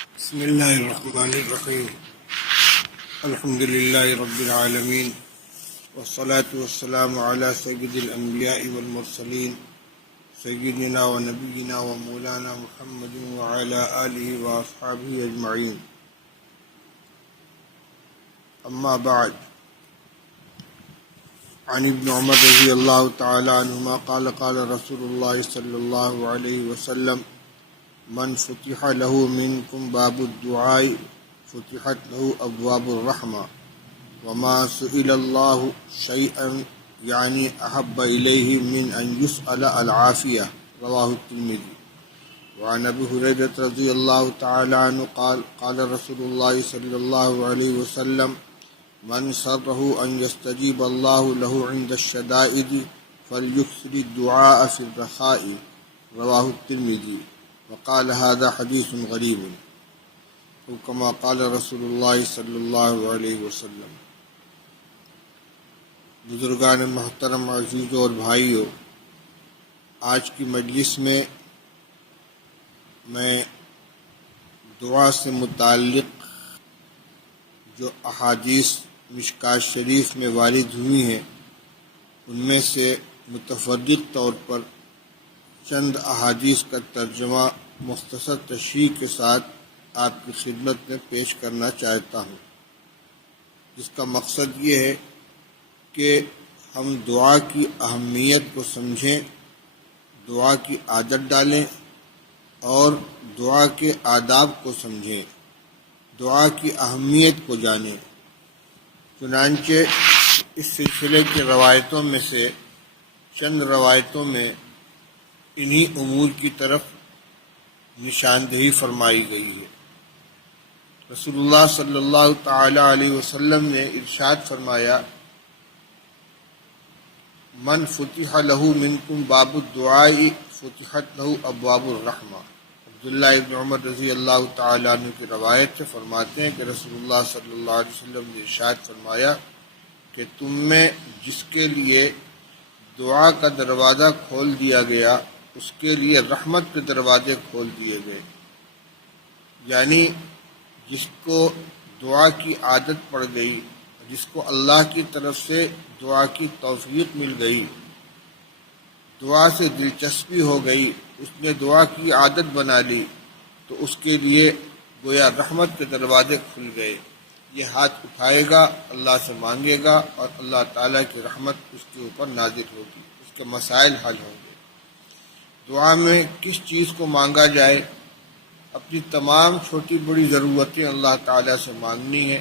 بسم اللہ الرحمن الرحیم الحمد للہ رب العالمین والصلاة والسلام علی سید الانبیاء والمرسلین سیدنا و نبینا و مولانا محمد وعلی آلہ و اصحابہ اجمعین، اما بعد. عن ابن عمر رضی اللہ تعالی عنہما قال قال رسول اللہ صلی اللہ علیہ وسلم: من فتح له منکم باب الدعاء فتحت له ابواب الرحمہ وما سئل اللہ شیئا یعنی احب الیہ من ان یسأل العافیہ، رواہ الترمذی. وعن ابی ہریرہ رضی اللہ تعالی عنہ قال قال رسول اللہ صلی اللہ علیہ وسلم: من سرہ ان یستجیب اللہ له عند الشدائد فلیکثر الدعاء فی الرخاء، رواہ الترمذی. وقال هذا حدیث غریب، او کما قال رسول اللہ صلی اللہ علیہ وسلم. بزرگان محترم، عزیزوں اور بھائیوں، آج کی مجلس میں میں دعا سے متعلق جو احادیث مشکوٰۃ شریف میں وارد ہوئی ہیں ان میں سے متفرق طور پر چند احادیث کا ترجمہ مختصر تشریح کے ساتھ آپ کی خدمت میں پیش کرنا چاہتا ہوں، جس کا مقصد یہ ہے کہ ہم دعا کی اہمیت کو سمجھیں، دعا کی عادت ڈالیں اور دعا کے آداب کو سمجھیں، دعا کی اہمیت کو جانیں. چنانچہ اس سلسلے کی روایتوں میں سے چند روایتوں میں انہی امور کی طرف نشاندہی فرمائی گئی ہے. رسول اللہ صلی اللہ تعالی علیہ وسلم نے ارشاد فرمایا: من فتح له منکم باب الدعاء فتحت له ابواب الرحمہ. عبداللہ ابن عمر رضی اللہ تعالی عنہ کی روایت سے فرماتے ہیں کہ رسول اللہ صلی اللہ علیہ وسلم نے ارشاد فرمایا کہ تم میں جس کے لیے دعا کا دروازہ کھول دیا گیا اس کے لیے رحمت کے دروازے کھول دیے گئے. یعنی جس کو دعا کی عادت پڑ گئی، جس کو اللہ کی طرف سے دعا کی توفیق مل گئی، دعا سے دلچسپی ہو گئی، اس نے دعا کی عادت بنا لی، تو اس کے لیے گویا رحمت کے دروازے کھل گئے. یہ ہاتھ اٹھائے گا، اللہ سے مانگے گا اور اللہ تعالیٰ کی رحمت اس کے اوپر نازل ہوگی، اس کے مسائل حل ہوں گے. دعا میں کس چیز کو مانگا جائے؟ اپنی تمام چھوٹی بڑی ضرورتیں اللہ تعالیٰ سے مانگنی ہیں،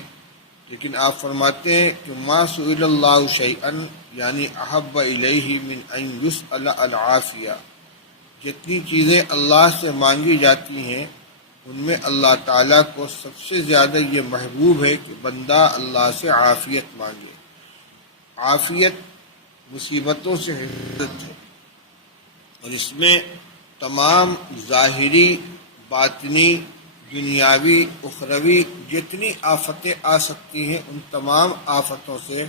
لیکن آپ فرماتے ہیں کہ ما سئل اللہ شیئا یعنی احب الیہ من ان یسأل العافیہ. جتنی چیزیں اللہ سے مانگی جاتی ہیں ان میں اللہ تعالیٰ کو سب سے زیادہ یہ محبوب ہے کہ بندہ اللہ سے عافیت مانگے. عافیت مصیبتوں سے حفاظت ہے، اور اس میں تمام ظاہری، باطنی، دنیاوی، اخروی جتنی آفتیں آ سکتی ہیں ان تمام آفتوں سے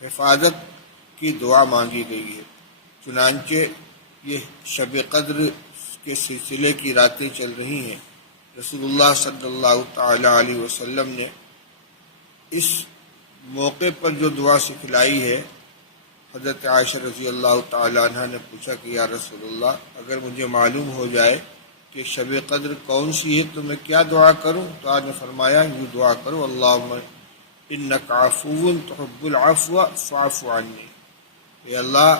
حفاظت کی دعا مانگی گئی ہے. چنانچہ یہ شب قدر کے سلسلے کی راتیں چل رہی ہیں. رسول اللہ صلی اللہ تعالی علیہ وسلم نے اس موقع پر جو دعا سکھلائی ہے، حضرت عائشہ رضی اللہ تعالی عنہ نے پوچھا کہ یا رسول اللہ، اگر مجھے معلوم ہو جائے کہ شب قدر کون سی ہے تو میں کیا دعا کروں؟ تو آپ نے فرمایا یوں دعا کرو: اللہم انک عفو تحب العفو فاعف عنی. اے اللہ،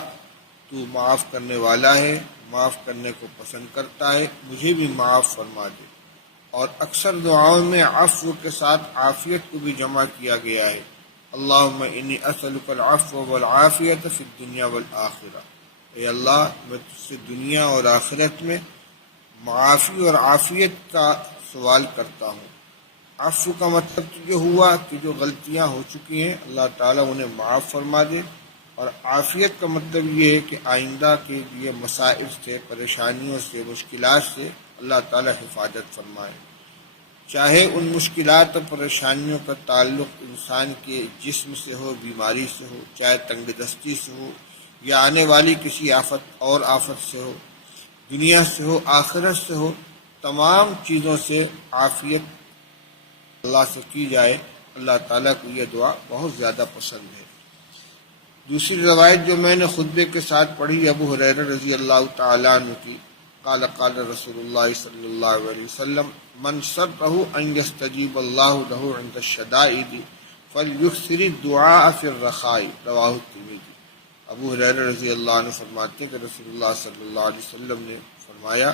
تو معاف کرنے والا ہے، معاف کرنے کو پسند کرتا ہے، مجھے بھی معاف فرما دے. اور اکثر دعاؤں میں عفو کے ساتھ عافیت کو بھی جمع کیا گیا ہے. اللہم انی اسألک العفو والعافیت فی الدنیا والآخرہ. اے اللہ، میں تجھ سے دنیا اور آخرت میں معافی اور عافیت کا سوال کرتا ہوں. عفو کا مطلب تو یہ ہوا کہ جو غلطیاں ہو چکی ہیں اللہ تعالیٰ انہیں معاف فرما دے، اور عافیت کا مطلب یہ ہے کہ آئندہ کے لیے مسائل سے، پریشانیوں سے، مشکلات سے اللہ تعالیٰ حفاظت فرمائے. چاہے ان مشکلات اور پریشانیوں کا تعلق انسان کے جسم سے ہو، بیماری سے ہو، چاہے تنگ دستی سے ہو، یا آنے والی کسی آفت سے ہو، دنیا سے ہو، آخرت سے ہو، تمام چیزوں سے عافیت اللہ سے کی جائے، اللہ تعالیٰ کو یہ دعا بہت زیادہ پسند ہے۔ دوسری روایت جو میں نے خطبے کے ساتھ پڑھی ابو ہریرہ رضی اللہ تعالیٰ عنہ کی، قال قال رسول اللہ صلی اللہ علیہ وسلم من سرہ ان یستجیب اللہ لہ عند الشدائد فلیکثر الدعاء فی الرخاء، رواہ الترمذی۔ ابو ہریرہ رضی اللہ عنہ فرماتے ہیں کہ رسول اللہ صلی اللہ علیہ وسلم نے فرمایا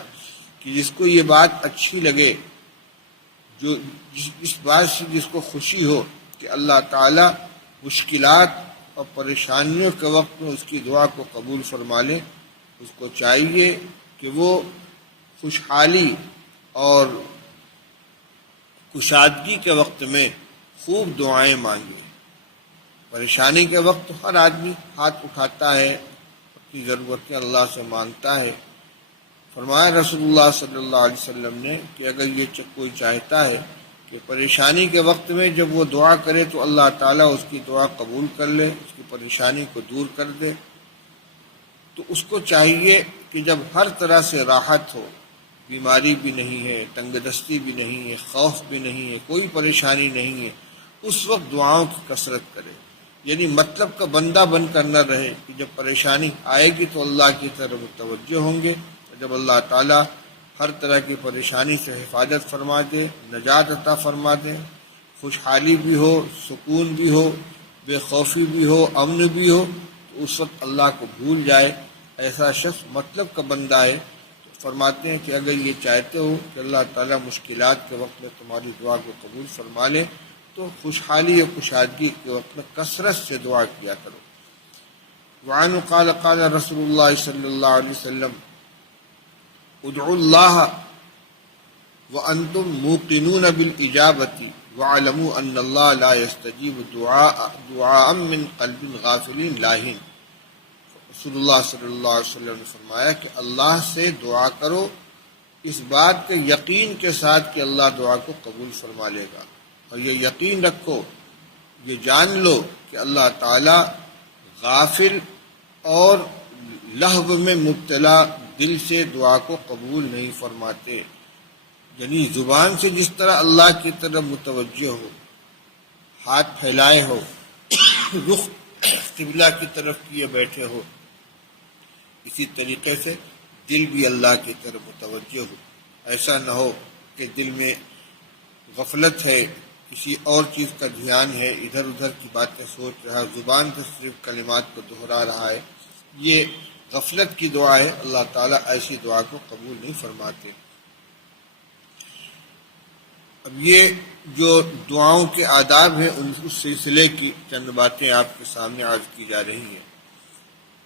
کہ جس کو یہ بات اچھی لگے، جو اس بات سے جس کو خوشی ہو کہ اللہ تعالیٰ مشکلات اور پریشانیوں کے وقت میں اس کی دعا کو قبول فرما لے، اس کو چاہیے کہ وہ خوشحالی اور کشادگی کے وقت میں خوب دعائیں مانگے۔ پریشانی کے وقت ہر آدمی ہاتھ اٹھاتا ہے، اپنی ضرورتیں اللہ سے مانگتا ہے۔ فرمایا رسول اللہ صلی اللہ علیہ وسلم نے کہ اگر یہ کوئی چاہتا ہے کہ پریشانی کے وقت میں جب وہ دعا کرے تو اللہ تعالیٰ اس کی دعا قبول کر لے، اس کی پریشانی کو دور کر دے، تو اس کو چاہیے کہ جب ہر طرح سے راحت ہو، بیماری بھی نہیں ہے، تنگ دستی بھی نہیں ہے، خوف بھی نہیں ہے، کوئی پریشانی نہیں ہے، اس وقت دعاؤں کی کثرت کرے۔ یعنی مطلب کا بندہ بن کر نہ رہے کہ جب پریشانی آئے گی تو اللہ کی طرف متوجہ ہوں گے، جب اللہ تعالیٰ ہر طرح کی پریشانی سے حفاظت فرما دے، نجات عطا فرما دے، خوشحالی بھی ہو، سکون بھی ہو، بے خوفی بھی ہو، امن بھی ہو، تو اس وقت اللہ کو بھول جائے، ایسا شخص مطلب کا بندہ ہے۔ تو فرماتے ہیں کہ اگر یہ چاہتے ہو کہ اللہ تعالیٰ مشکلات کے وقت میں تمہاری دعا کو قبول فرما لے تو خوشحالی اور کشادگی کے وقت میں کثرت سے دعا کیا کرو۔ وعنہ قال قال رسول اللہ صلی اللہ علیہ وسلم ادعوا اللہ وانتم موقنون بالاجابۃ واعلموا ان اللہ لا يستجیب دعاء من قلب غافل لاہن۔ رسول اللہ صلی اللہ علیہ وسلم نے فرمایا کہ اللہ سے دعا کرو اس بات کے یقین کے ساتھ کہ اللہ دعا کو قبول فرما لے گا، اور یہ یقین رکھو، یہ جان لو کہ اللہ تعالی غافل اور لہو میں مبتلا دل سے دعا کو قبول نہیں فرماتے۔ یعنی زبان سے جس طرح اللہ کی طرف متوجہ ہو، ہاتھ پھیلائے ہو، رخ قبلہ کی طرف کیے بیٹھے ہو، اسی طریقے سے دل بھی اللہ کی طرف متوجہ ہو۔ ایسا نہ ہو کہ دل میں غفلت ہے، کسی اور چیز کا دھیان ہے، ادھر ادھر کی باتیں سوچ رہا ہے، زبان سے صرف کلمات کو دہرا رہا ہے، یہ غفلت کی دعا ہے، اللہ تعالیٰ ایسی دعا کو قبول نہیں فرماتے۔ اب یہ جو دعاؤں کے آداب ہیں اس سلسلے کی چند باتیں آپ کے سامنے عرض کی جا رہی ہیں۔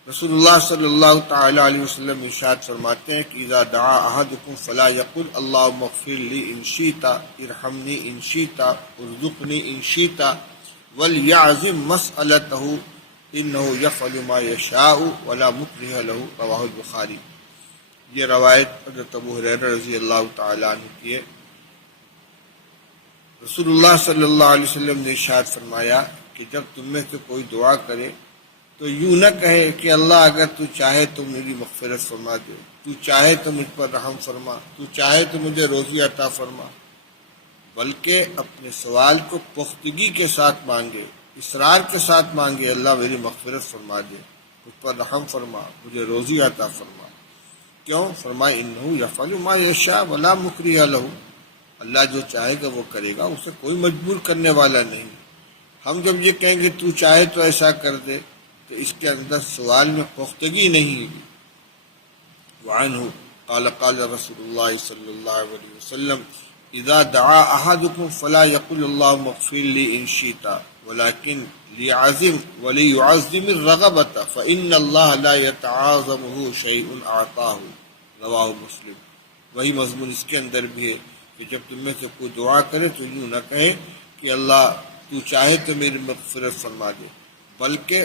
رسول اللہ صلی اللہ تعالی علیہ وسلم ارشاد فرماتے ہیں کہ اذا دعا احدکم فلا یقل اللہم اغفر لی ان شئت ارحمنی ان شئت ارزقنی ان شئت وليعزم مسألته انہ یفعل ما یشاء ولا مکرہ لہ، رواہ البخاری۔ یہ روایت حضرت ابو ہریرہ رضی اللہ تعالی عنہ کی ہے۔ رسول اللہ صلی اللہ علیہ وسلم نے ارشاد فرمایا کہ جب تم میں سے کوئی دعا کرے تو یوں نہ کہے کہ اللہ اگر تو چاہے تو میری مغفرت فرما دے، تو چاہے تو مجھ پر رحم فرما، تو چاہے تو مجھے روزی عطا فرما، بلکہ اپنے سوال کو پختگی کے ساتھ مانگے، اصرار کے ساتھ مانگے، اللہ میری مغفرت فرما دے، مجھ پر رحم فرما، مجھے روزی عطا فرما۔ کیوں؟ فرمائے انہ یفعل ما یشاء ولا مکرہ لہ، اللہ جو چاہے گا وہ کرے گا، اسے کوئی مجبور کرنے والا نہیں۔ ہم جب یہ کہیں گے تو چاہے تو ایسا کر دے تو اس کے اندر سوال میں پختگی نہیں ہے۔ وعنہ قال قال رسول اللہ صلی اللہ علیہ وسلم اذا دعا احدکم فلا یقل اللہم اغفر لی ان شئت ولکن وليعظم الرغبۃ فإن اللہ لا يتعاظمہ شیء اعطاہ، رواہ مسلم۔ وہی مضمون اس کے اندر بھی ہے کہ جب تم میں سے کوئی دعا کرے تو یوں نہ کہے کہ اللہ تو چاہے تو میری مغفرت فرما دے، بلکہ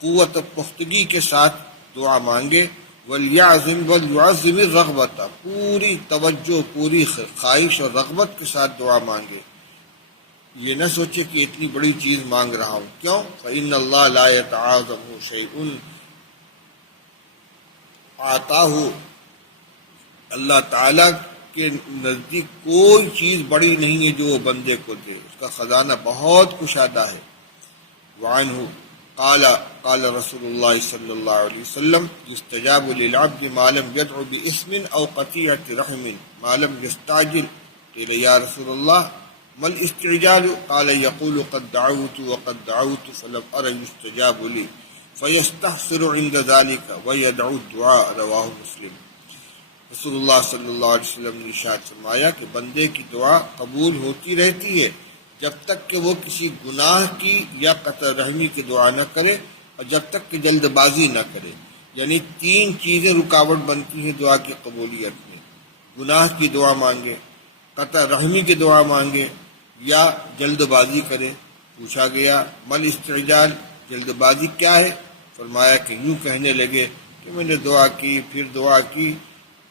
قوت و پختگی کے ساتھ دعا مانگے، وَلْيَعْزِمْ الرَّغْبَةَ، پوری توجہ، پوری خواہش اور رغبت کے ساتھ دعا مانگے۔ یہ نہ سوچے کہ اتنی بڑی چیز مانگ رہا ہوں، کیوں؟ فَإِنَّ اللَّهَ لَا يَتَعَاظَمُ شَيْءٌ آتاہ، اللہ تعالیٰ کے نزدیک کوئی چیز بڑی نہیں ہے جو وہ بندے کو دے، اس کا خزانہ بہت کشادہ ہے۔ وعنہ قال رسول اللہ صلی اللہ علیہ وسلم یستجاب للعبد ما لم يدع باسم او قطيعة رحم ما لم يستعجل قیل یا رسول اللہ ما الاستعجال قال يقول قد دعوت وقد دعوت فلم ارى يستجاب لي فيستحسر عند ذلك ويدعو الدعاء رواہ مسلم۔ رسول اللہ صلی اللہ علیہ وسلم نے ارشاد فرمایا کہ بندے کی دعا قبول ہوتی رہتی ہے جب تک کہ وہ کسی گناہ کی یا قطع رحمی کی دعا نہ کرے اور جب تک کہ جلد بازی نہ کرے۔ یعنی تین چیزیں رکاوٹ بنتی ہیں دعا کی قبولیت میں، گناہ کی دعا مانگے، قطع رحمی کی دعا مانگے یا جلد بازی کرے۔ پوچھا گیا مل استعجال، جلد بازی کیا ہے؟ فرمایا کہ یوں کہنے لگے کہ میں نے دعا کی، پھر دعا کی،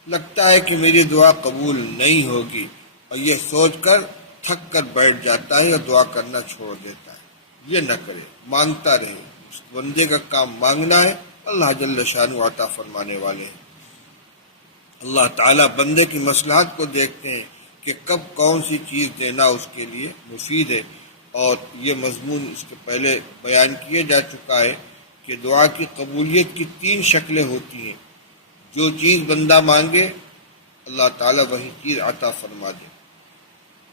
لگتا ہے کہ میری دعا قبول نہیں ہوگی، اور یہ سوچ کر تھک کر بیٹھ جاتا ہے اور دعا کرنا چھوڑ دیتا ہے۔ یہ نہ کرے، مانگتا رہے۔ اس بندے کا کام مانگنا ہے، اللہ جل شانہ عطا فرمانے والے ہیں۔ اللہ تعالیٰ بندے کی مصلحت کو دیکھتے ہیں کہ کب کون سی چیز دینا اس کے لیے مفید ہے، اور یہ مضمون اس کے پہلے بیان کیا جا چکا ہے کہ دعا کی قبولیت کی تین شکلیں ہوتی ہیں۔ جو چیز بندہ مانگے اللہ تعالیٰ وہی چیز عطا فرما دے۔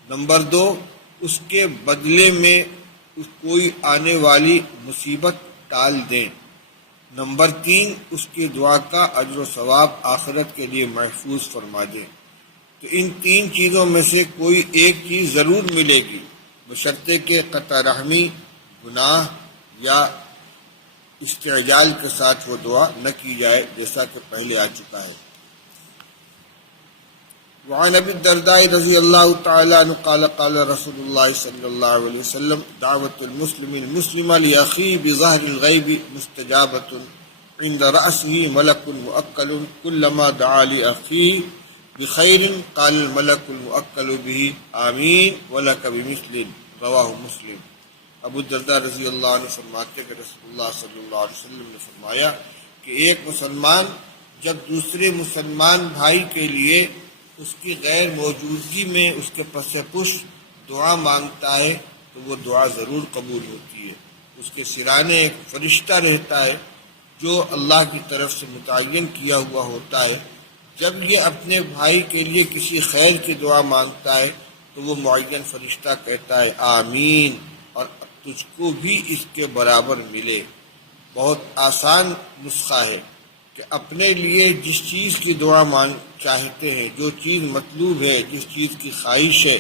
نمبر 2، اس کے بدلے میں اس کوئی آنے والی مصیبت ٹال دیں۔ نمبر 3، اس کی دعا کا اجر و ثواب آخرت کے لیے محفوظ فرما دیں۔ تو ان تین چیزوں میں سے کوئی ایک چیز ضرور ملے گی، بشرطے کہ قطع رحمی، گناہ یا استعجال کے ساتھ وہ دعا نہ کی جائے، جیسا کہ پہلے آ چکا ہے۔ وعن ابی الدرداء رضی اللہ تعالی عنہ قال قال رسول اللہ صلی اللہ علیہ وسلم دعوت المسلم المسلم لأخیہ بظہر الغیب مستجابۃ عند رأسہ ملک مؤکل کلما دعا لأخیہ بخیر قال الملک المؤکل بہ آمین ولک بمثل رواہ مسلم۔ ابو الدرداء رضی اللہ عنہ فرماتے کہ رسول اللہ صلی اللہ علیہ وسلم نے فرمایا کہ ایک مسلمان جب دوسرے مسلمان بھائی کے لیے اس کی غیر موجودگی میں اس کے پس پش دعا مانگتا ہے تو وہ دعا ضرور قبول ہوتی ہے۔ اس کے سرانے ایک فرشتہ رہتا ہے جو اللہ کی طرف سے متعین کیا ہوا ہوتا ہے۔ جب یہ اپنے بھائی کے لیے کسی خیر کی دعا مانگتا ہے تو وہ معین فرشتہ کہتا ہے آمین، اور تجھ کو بھی اس کے برابر ملے۔ بہت آسان نسخہ ہے کہ اپنے لیے جس چیز کی دعا چاہتے ہیں، جو چیز مطلوب ہے، جس چیز کی خواہش ہے،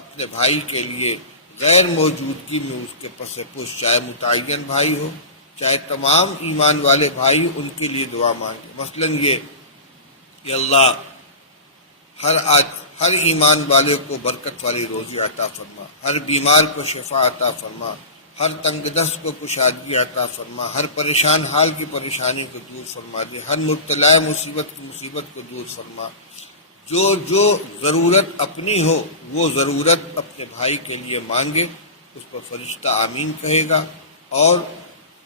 اپنے بھائی کے لیے غیر موجودگی میں اس کے پس پش، چاہے متعین بھائی ہو چاہے تمام ایمان والے بھائی ہو، ان کے لیے دعا مانگے۔ مثلا یہ کہ اللہ ہر ایمان والے کو برکت والی روزی عطا فرما، ہر بیمار کو شفا عطا فرما، ہر تنگ دست کو کشادگی عطا فرما، ہر پریشان حال کی پریشانی کو دور فرما دے، ہر مبتلا مصیبت کی مصیبت کو دور فرما۔ جو ضرورت اپنی ہو وہ ضرورت اپنے بھائی کے لیے مانگے، اس پر فرشتہ آمین کہے گا، اور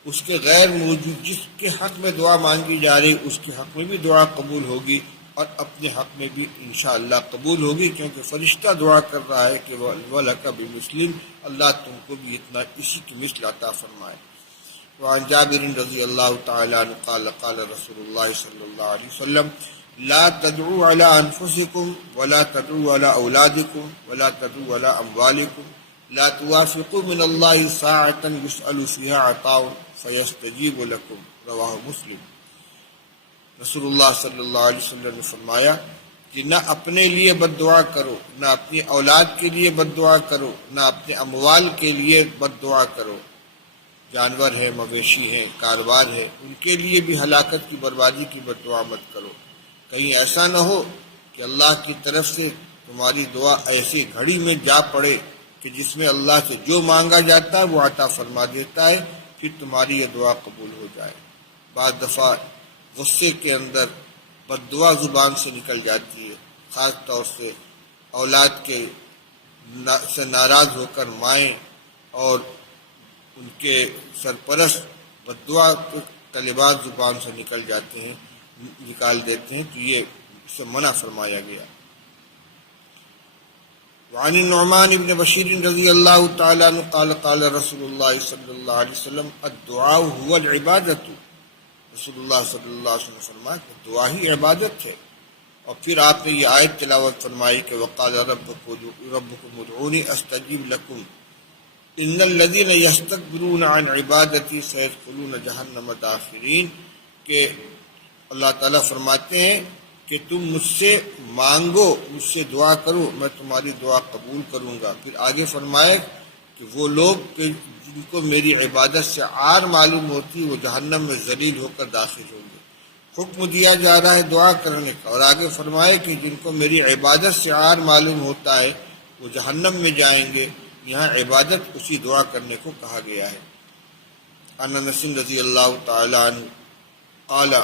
اس کے غیر موجود جس کے حق میں دعا مانگی جا رہی اس کے حق میں بھی دعا قبول ہوگی، اور اپنے حق میں بھی انشاءاللہ قبول ہوگی، کیونکہ فرشتہ دعا کر رہا ہے کہ وَلَكَ بِمِثْلٍ، اللہ تم کو بھی اتنا اسی کی مثل عطا فرمائے۔ وعن جابر رضی اللہ تعالی عنہ قال قال رسول اللہ صلی اللہ علیہ وسلم لا تدعوا على انفسكم ولا تدعوا على اولادكم ولا تدعوا على اموالكم لا توافقوا من الله ساعة يسأل فيها عطاء فيستجيب لكم رواہ مسلم۔ رسول اللہ صلی اللہ علیہ وسلم نے فرمایا کہ نہ اپنے لیے بد دعا کرو، نہ اپنی اولاد کے لیے بد دعا کرو، نہ اپنے اموال کے لیے بد دعا کرو۔ جانور ہیں، مویشی ہیں، کاروبار ہے، ان کے لیے بھی ہلاکت کی، بربادی کی بد دعا مت کرو۔ کہیں ایسا نہ ہو کہ اللہ کی طرف سے تمہاری دعا ایسی گھڑی میں جا پڑے کہ جس میں اللہ سے جو مانگا جاتا ہے وہ عطا فرما دیتا ہے، پھر تمہاری یہ دعا قبول ہو جائے۔ بعض دفعہ غصے کے اندر بد دعا زبان سے نکل جاتی ہے، خاص طور سے اولاد کے سے ناراض ہو کر مائیں اور ان کے سرپرست بد دعا کلمات زبان سے نکال دیتے ہیں، تو یہ اس سے منع فرمایا گیا۔ وعن النعمان بن بشیر رضی اللہ تعالیٰ عنہ قال قال رسول اللہ صلی اللہ علیہ وسلم الدعاء هو العبادۃ، رسول اللہ صلی اللہ علیہ وسلم نے فرمایا کہ دعا ہی عبادت ہے۔ اور پھر آپ نے یہ آیت تلاوت فرمائی کہ وقال ربکم ادعونی استجیب لکم ان الذین یستکبرون عن عبادتی سیدخلون جہنم داخرین، کہ اللہ تعالیٰ فرماتے ہیں کہ تم مجھ سے مانگو، مجھ سے دعا کرو، میں تمہاری دعا قبول کروں گا۔ پھر آگے فرمائے کہ وہ لوگ کہ جن کو میری عبادت سے عار معلوم ہوتی وہ جہنم میں ذلیل ہو کر داخل ہوں گے۔ حکم دیا جا رہا ہے دعا کرنے کا، اور آگے فرمائے کہ جن کو میری عبادت سے عار معلوم ہوتا ہے وہ جہنم میں جائیں گے۔ یہاں عبادت اسی دعا کرنے کو کہا گیا ہے۔ عن انس رضی اللہ تعالی عنہ قال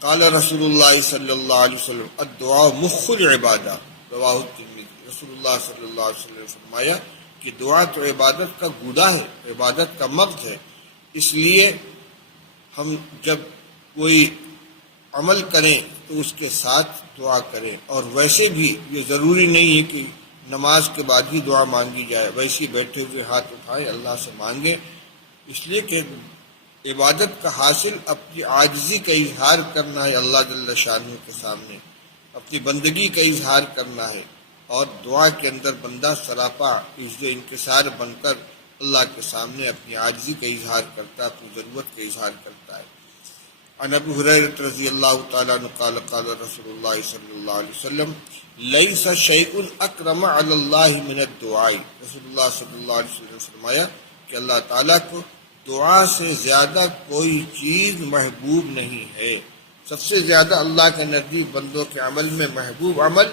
قال رسول اللہ صلی اللہ علیہ وسلم الدعاء مخ العبادہ رواہ الترمذی، رسول اللہ صلی اللہ علیہ وسلم نے فرمایا کہ دعا تو عبادت کا گودا ہے، عبادت کا مغز ہے۔ اس لیے ہم جب کوئی عمل کریں تو اس کے ساتھ دعا کریں، اور ویسے بھی یہ ضروری نہیں ہے کہ نماز کے بعد ہی دعا مانگی جائے، ویسے ہی بیٹھے ہوئے ہاتھ اٹھائیں اللہ سے مانگیں، اس لیے کہ عبادت کا حاصل اپنی عاجزی کا اظہار کرنا ہے اللہ جل شانہ کے سامنے، اپنی بندگی کا اظہار کرنا ہے، اور دعا کے اندر بندہ سراپا عجز و انکسار بن کر اللہ کے سامنے اپنی عاجزی کا اظہار کرتا ہے، اپنی ضرورت کا اظہار کرتا ہے۔ عن ابی ہریرہ رضی اللہ تعالیٰ عنہ قال قال رسول اللہ صلی اللہ علیہ وسلم لیس شیء اکرم علی اللہ من الدعاء، رسول اللہ صلی اللہ علیہ وسلم نے فرمایا کہ اللہ تعالیٰ کو دعا سے زیادہ کوئی چیز محبوب نہیں ہے۔ سب سے زیادہ اللہ کے نزدیک بندوں کے عمل میں محبوب عمل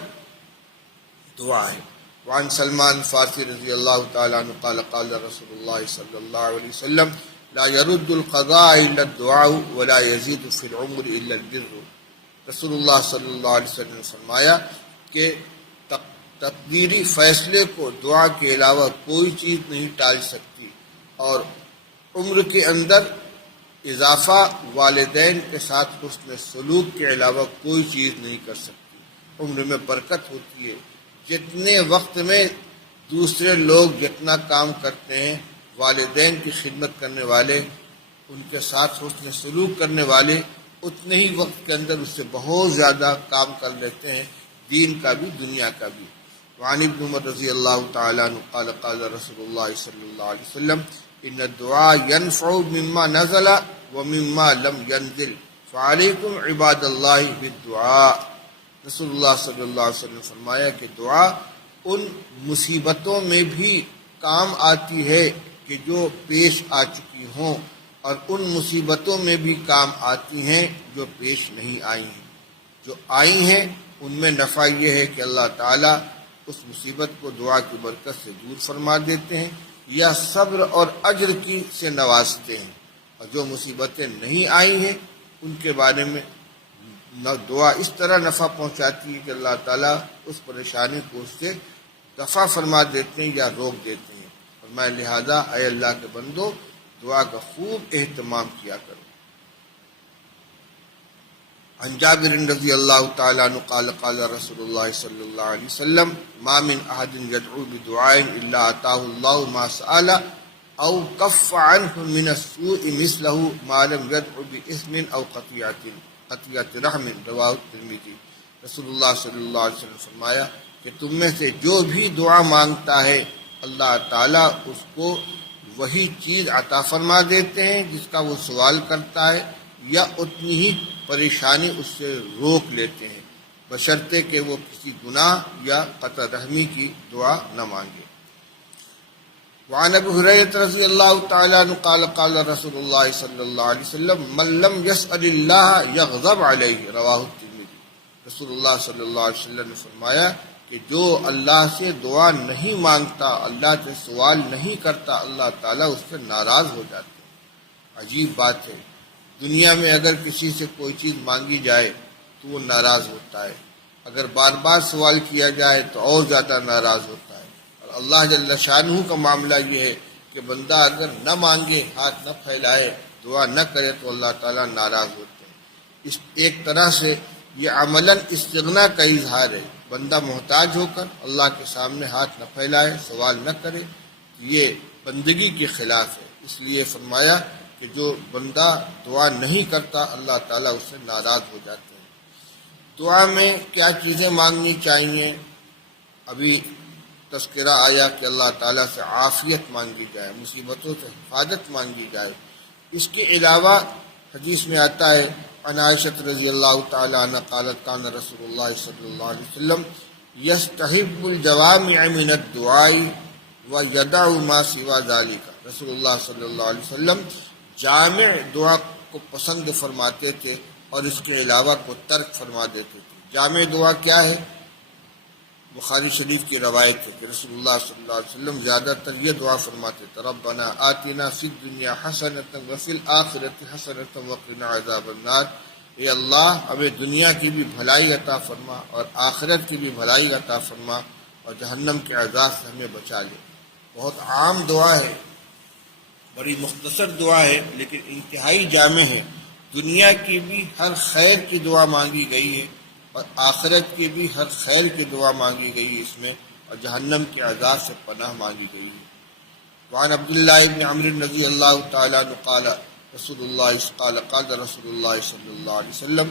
دعا ہے۔ وعن سلمان فارسی رضی اللہ تعالیٰ عنہ قال قال رسول اللہ صلی اللہ علیہ وسلم لا يرد القضاء الا الدعاء ولا يزيد في العمر الا البر، رسول اللہ صلی اللہ علیہ وسلم نے فرمایا کہ تقدیری فیصلے کو دعا کے علاوہ کوئی چیز نہیں ٹال سکتی، اور عمر کے اندر اضافہ والدین کے ساتھ حسن سلوک کے علاوہ کوئی چیز نہیں کر سکتی۔ عمر میں برکت ہوتی ہے، جتنے وقت میں دوسرے لوگ جتنا کام کرتے ہیں، والدین کی خدمت کرنے والے، ان کے ساتھ حسن سلوک کرنے والے اتنے ہی وقت کے اندر اس سے بہت زیادہ کام کر لیتے ہیں، دین کا بھی دنیا کا بھی۔ وعن ابن عمر رضی اللہ تعالیٰ عنہ قال قال رسول اللہ صلی اللہ علیہ وسلم ان الدعاء ينفع مما نزل ومما لم ينزل فعلیکم عباد اللہ بالدعاء، رسول اللہ صلی اللہ علیہ وسلم نے فرمایا کہ دعا ان مصیبتوں میں بھی کام آتی ہے کہ جو پیش آ چکی ہوں، اور ان مصیبتوں میں بھی کام آتی ہیں جو پیش نہیں آئی ہیں۔ جو آئی ہیں ان میں نفع یہ ہے کہ اللہ تعالیٰ اس مصیبت کو دعا کی برکت سے دور فرما دیتے ہیں یا صبر اور اجر کی سے نوازتے ہیں، اور جو مصیبتیں نہیں آئی ہیں ان کے بارے میں دعا اس طرح نفع پہنچاتی ہے کہ اللہ تعالیٰ اس پریشانی کو اس سے دفع فرما دیتے ہیں یا روک دیتے ہیں۔ فرمایا لہذا اے اللہ کے بندو دعا کا خوب اہتمام کیا کرو۔ عن جابر رضی اللہ تعالیٰ عنہ قال قال رسول اللہ صلی اللہ علیہ وسلم ما من احد يدعو بدعاء الا اتاه الله ما سأل او كف عنه من السوء مثله ما لم يدعو باسم او قطيعة رحم، رواه الترمذی، رسول اللہ صلی اللہ علیہ وسلم نے فرمایا کہ تم میں سے جو بھی دعا مانگتا ہے اللہ تعالیٰ اس کو وہی چیز عطا فرما دیتے ہیں جس کا وہ سوال کرتا ہے، یا اتنی ہی پریشانی اس سے روک لیتے ہیں، بشرطے کہ وہ کسی گناہ یا قطع رحمی کی دعا نہ مانگے۔ وعن ابی ہریرہ رضی اللہ تعالیٰ عنہ قال قال رسول اللہ صلی اللہ علیہ وسلم من لم يسأل اللہ یغضب علیہ، رواہ الترمذی، رسول اللہ صلی اللہ علیہ وسلم نے فرمایا کہ جو اللہ سے دعا نہیں مانگتا، اللہ سے سوال نہیں کرتا، اللہ تعالیٰ اس سے ناراض ہو جاتے ہیں۔ عجیب بات ہے، دنیا میں اگر کسی سے کوئی چیز مانگی جائے تو وہ ناراض ہوتا ہے، اگر بار بار سوال کیا جائے تو اور زیادہ ناراض ہوتا ہے، اور اللہ جل شانہ کا معاملہ یہ ہے کہ بندہ اگر نہ مانگے، ہاتھ نہ پھیلائے، دعا نہ کرے تو اللہ تعالیٰ ناراض ہوتے ہیں۔ اس ایک طرح سے یہ عملاً استغنا کا اظہار ہے، بندہ محتاج ہو کر اللہ کے سامنے ہاتھ نہ پھیلائے، سوال نہ کرے، یہ بندگی کے خلاف ہے۔ اس لیے فرمایا کہ جو بندہ دعا نہیں کرتا اللہ تعالیٰ اس سے ناراض ہو جاتے ہیں۔ دعا میں کیا چیزیں مانگنی چاہیے؟ ابھی تذکرہ آیا کہ اللہ تعالیٰ سے عافیت مانگی جائے، مصیبتوں سے حفاظت مانگی جائے۔ اس کے علاوہ حدیث میں آتا ہے عن عائشہ رضی اللہ تعالیٰ عنہ قالت کان رسول اللہ صلی اللہ علیہ وسلم یستحب الجوامع من الدعاء ویدع ما سوا ذلک۔ رسول اللہ صلی اللہ علیہ وسلم جامع دعا کو پسند فرماتے تھے اور اس کے علاوہ کو ترک فرما دیتے تھے۔ جامع دعا کیا ہے؟ بخاری شریف کی روایت ہے کہ رسول اللہ صلی اللہ علیہ وسلم زیادہ تر یہ دعا فرماتے تھے ربنا آتنا فی الدنیا حسنۃ وفی الآخرۃ حسنۃ وقنا عذاب النار۔ اے اللہ ہمیں دنیا کی بھی بھلائی عطا فرما اور آخرت کی بھی بھلائی عطا فرما اور جہنم کے عذاب سے ہمیں بچا لے۔ بہت عام دعا ہے، بڑی مختصر دعا ہے لیکن انتہائی جامع ہے۔ دنیا کی بھی ہر خیر کی دعا مانگی گئی ہے اور آخرت کی بھی ہر خیر کی دعا مانگی گئی ہے اس میں، اور جہنم کے عذاب سے پناہ مانگی گئی ہے۔ وعن عبداللہ بن عمرو رضی اللہ تعالیٰ عنہ قال رسول اللہ قال رسول اللہ صلی اللہ علیہ وسلم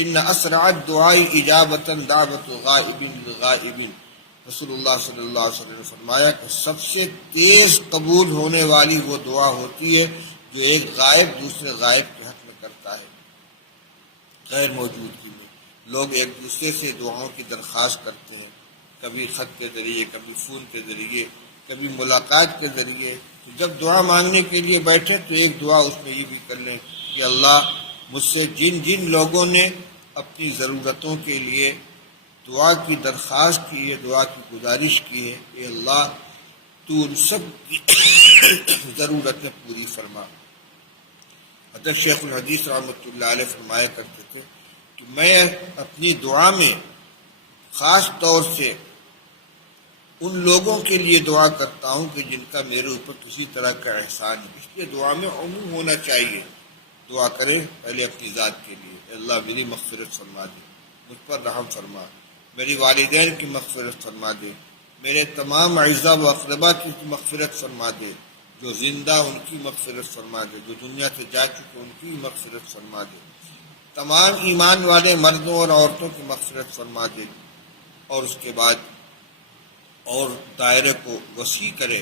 ان اسرع الدعاء اجابۃ دعوۃ غائب للغائب۔ رسول اللہ صلی اللہ علیہ وسلم نے فرمایا کہ سب سے تیز قبول ہونے والی وہ دعا ہوتی ہے جو ایک غائب دوسرے غائب کے حق میں کرتا ہے، غیر موجودگی میں۔ لوگ ایک دوسرے سے دعاؤں کی درخواست کرتے ہیں، کبھی خط کے ذریعے، کبھی فون کے ذریعے، کبھی ملاقات کے ذریعے۔ تو جب دعا مانگنے کے لیے بیٹھے تو ایک دعا اس میں یہ بھی کر لیں کہ اللہ مجھ سے جن جن لوگوں نے اپنی ضرورتوں کے لیے دعا کی درخواست کی ہے، دعا کی گزارش کی ہے، اے اللہ تو ان سب کی ضرورتیں پوری فرما۔ حضرت شیخ الحدیث رحمۃ اللہ علیہ فرمایا کرتے تھے کہ میں اپنی دعا میں خاص طور سے ان لوگوں کے لیے دعا کرتا ہوں کہ جن کا میرے اوپر کسی طرح کا احسان ہے۔ اس لیے دعا میں عموم ہونا چاہیے۔ دعا کریں پہلے اپنی ذات کے لیے، اے اللہ میری مغفرت فرما دے، مجھ پر رحم فرما، میری والدین کی مغفرت فرما دے، میرے تمام اعزاء و اقربا کی مغفرت فرما دے، جو زندہ ان کی مغفرت فرما دے، جو دنیا سے جا چکے ان کی مغفرت فرما دے، تمام ایمان والے مردوں اور عورتوں کی مغفرت فرما دے، اور اس کے بعد اور دائرے کو وسیع کرے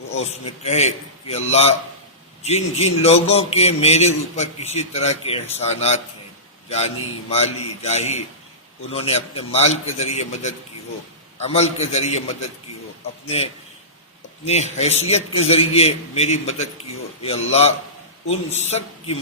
اور اس میں کہے کہ اللہ جن جن لوگوں کے میرے اوپر کسی طرح کے احسانات ہیں، جانی مالی جاہی، انہوں نے اپنے مال کے ذریعے مدد کی ہو، عمل کے ذریعے مدد کی ہو، اپنے حیثیت کے ذریعے میری مدد کی ہو، اے اللہ ان سب کی